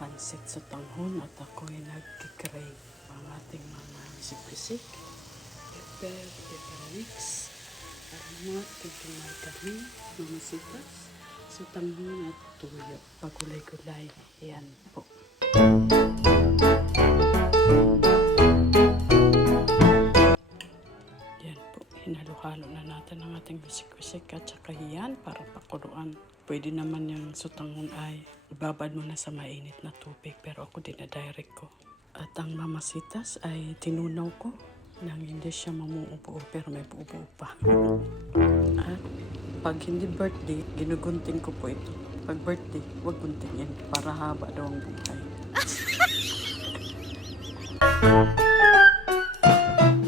pansit sa tanghon at ako'y nagkikrave ang ating mga bisik-bisik, pepper mix, alamot, tigumay kami, mamasitas, sa tanghon at tuyo. Pagulay-gulay, yan po. Hinalo-halo na natin ang ating bisik-bisik at saka yan para pakuluan. Pwede naman yung sutangon ay ibabad mo na sa mainit na tubig pero ako dinadirect ko. At ang mamasitas ay tinunaw ko nang hindi siya mamuubo pero may buo-buo pa. At pag hindi birthday, ginugunting ko po ito. Pag birthday, huwag guntingin para haba daw ang buhay.